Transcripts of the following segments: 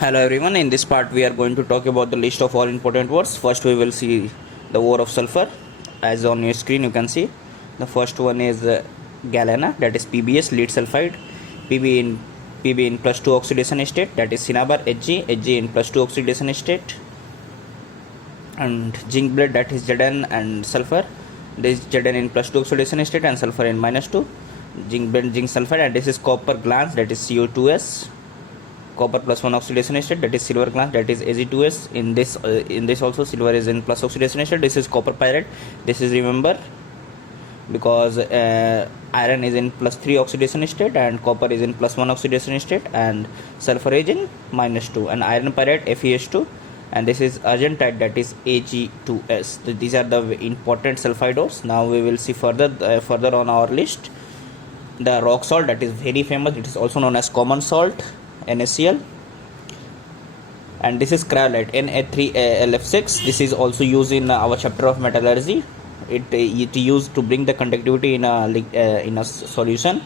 Hello everyone, in this part we are going to talk about the list of all important words. First we will see the ore of sulfur. As on your screen you can see, the first one is galena, that is PbS, lead sulfide. Pb in plus 2 oxidation state, that is cinnabar. Hg in plus 2 oxidation state. And zinc blende, that is Zn and sulfur. This is Zn in plus 2 oxidation state and sulfur in minus 2. Zinc blende, zinc sulfide. And this is copper glance, that is CO2s. Copper plus 1 oxidation state, that is silver glance, that is Ag2s. In this also silver is in plus oxidation state. This is copper pyrite. This is, remember, because iron is in plus 3 oxidation state and copper is in plus 1 oxidation state and sulfur is in minus 2, and iron pyrite FeS2, and this is argentite, that is Ag2s. So these are the important sulfide ores. Now we will see further on our list the rock salt, that is very famous. It is also known as common salt, NaCl, and this is cryolite, Na3Lf6. This is also used in our chapter of metallurgy. It used to bring the conductivity in a solution.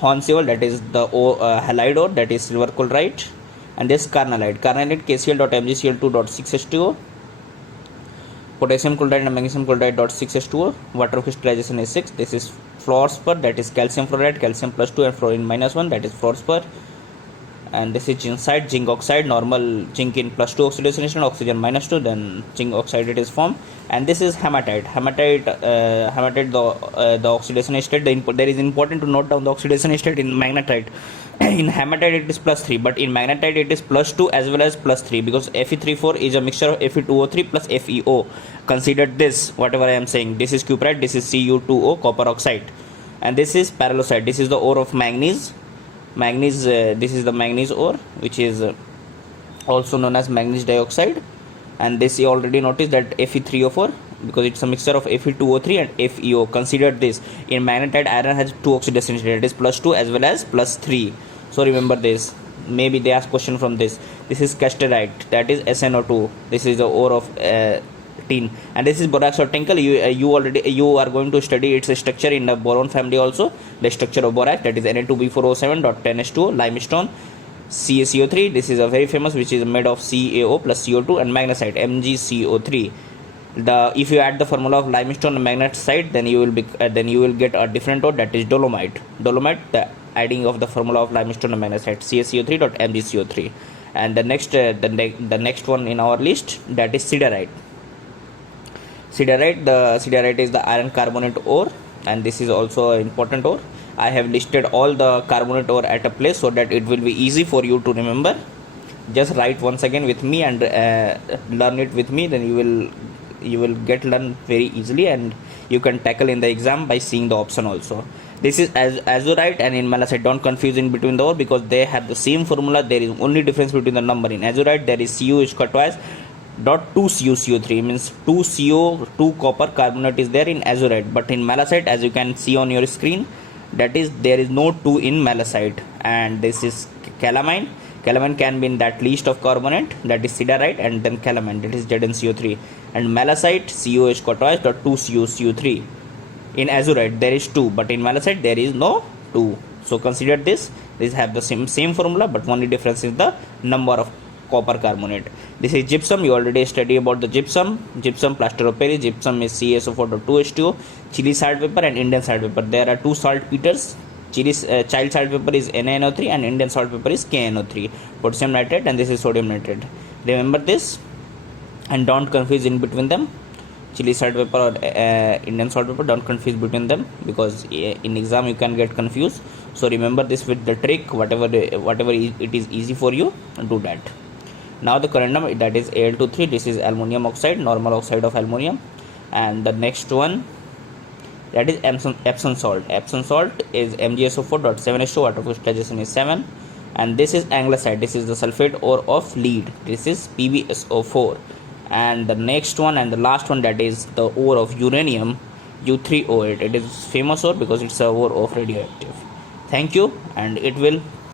Hornsewell, that is the halide ore, that is silver chloride, and this carnallite KCl.MgCl2.6H2O, potassium chloride and magnesium chloride .6H2O. Water crystallization is 6. This is fluorspar, that is calcium fluoride, calcium plus 2 and fluorine minus 1, that is fluorspar. And this is zincite, zinc oxide, normal zinc in plus 2 oxidation state, oxygen minus 2, then zinc oxide it is formed. And this is hematite. The oxidation state, there is important to note down the oxidation state in magnetite. In hematite it is plus 3, but in magnetite it is plus 2 as well as plus 3, because Fe34 is a mixture of Fe2O3 plus FeO. Consider this, whatever I am saying. This is cuprite, this is Cu2O, copper oxide, and this is paralosite. This is the ore of manganese. This is the manganese ore, which is also known as manganese dioxide. And this you already noticed that Fe3O4, because it's a mixture of Fe2O3 and FeO. Consider this, in magnetite iron has 2 oxidation states, it is plus 2 as well as plus 3. So remember this, maybe they ask question from this. This is casterite, that is SnO2. This is the ore of tin, and this is borax or tincal. You are going to study its structure in the boron family also. The structure of borax, that is Na2B4O7.10H2O. Limestone, CaCO3. This is a very famous, which is made of CaO plus CO2. And magnesite, MgCO3. If you add the formula of limestone and magnesite, then you will get a different ore, that is dolomite. The adding of the formula of limestone and magnesite, CaCO3.MgCO3. And the next one in our list, that is siderite. The siderite is the iron carbonate ore, and this is also an important ore. I have listed all the carbonate ore at a place so that it will be easy for you to remember. Just write once again with me and learn it with me, then you will get learn very easily, and you can tackle in the exam by seeing the option also. This is azurite, and in malachite, don't confuse in between the ore, because they have the same formula. There is only difference between the number. In azurite there is Cu is cut twice, dot 2 CuCO3, means 2 2 copper carbonate is there in azurite. But in malachite, as you can see on your screen, that is there is no 2 in malachite. And this is calamine. Calamine can be in that list of carbonate, that is siderite, and then calamine, that is ZnCO3. And malachite, Co is cut twice, dot 2 CuCO3. In azurite there is 2, but in malachite there is no 2. So consider this. These have the same formula, but only difference is the number of copper carbonate. This is gypsum. You already studied about the gypsum. Plaster of Paris. Gypsum is CaSO4.2H2O. Chili saltpeter and Indian saltpeter. There are 2 saltpeters. Child saltpeter is NaNO3 and Indian saltpeter is KNO3. Potassium nitrate, and this is sodium nitrate. Remember this and don't confuse in between them. Chili saltpeter or Indian saltpeter, don't confuse between them, because in exam you can get confused. So remember this with the trick. Whatever it is easy for you, do that. Now the corundum, that is Al2,3. This is aluminum oxide, normal oxide of aluminum. And the next one, that is Epsom salt. Epsom salt is MgSO4.7H2O. Water crystallization is 7. And this is anglesite. This is the sulfate ore of lead. This is PbSO4. And the next one and the last one, that is the ore of uranium, U3O8. It is famous ore because it's a ore of radioactive. Thank you, and it will